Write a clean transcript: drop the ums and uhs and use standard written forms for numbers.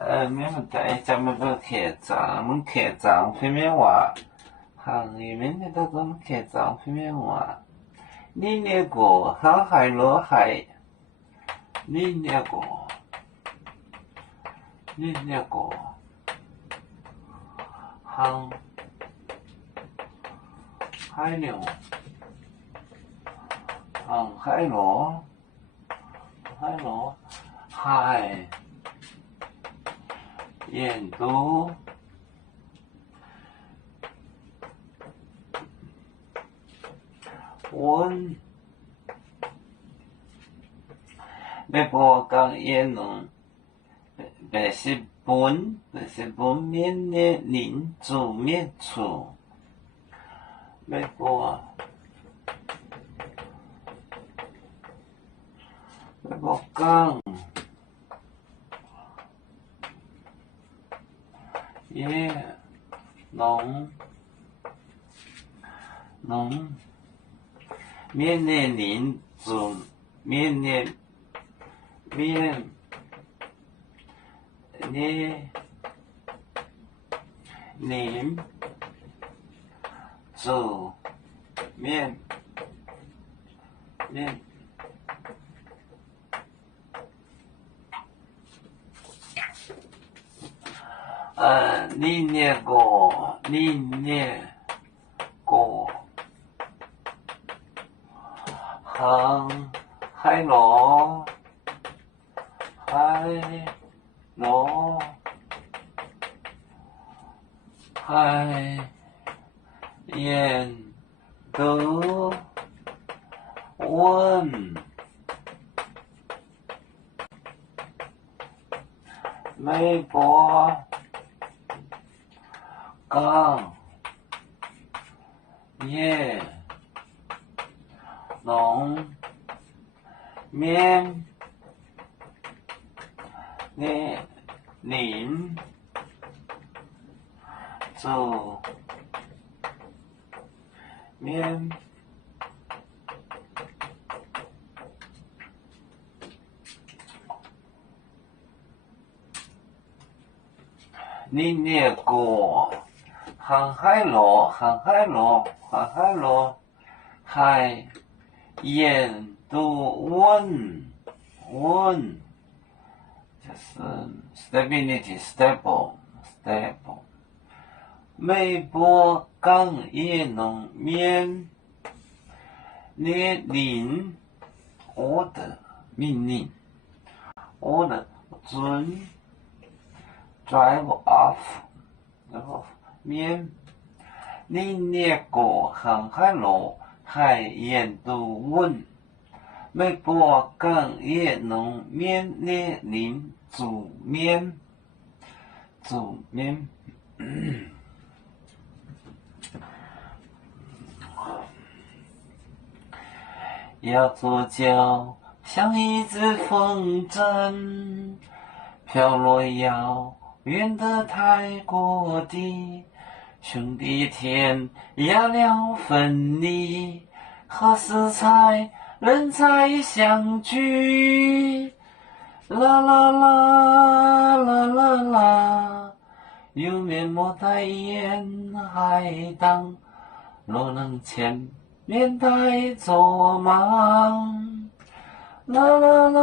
没问题，咱们不客栈，阮客栈phía bên ngoài hàng ngày mình người ta cũng客栈phía bên ngoài。你那个航海罗海，你那个航海流，海沿途温，要播讲言论，白是本面的领主灭除，要播讲耶农面的领主面的面呢领主面你那个航海螺海沿途温，美国港耶农面的领主面你那个航海螺海沿途温就是 stability stable。美国港业农面列领我的命令，我的准 drive off， 然后面你那个航海螺海沿途温，美国港业农面列领主面要左脚像一只风筝，飘落遥远的泰国地，兄弟天涯两分离，何时才能再相聚？啦啦啦啦啦啦，有面莫待沿海荡，若能前面带走忙，啦啦啦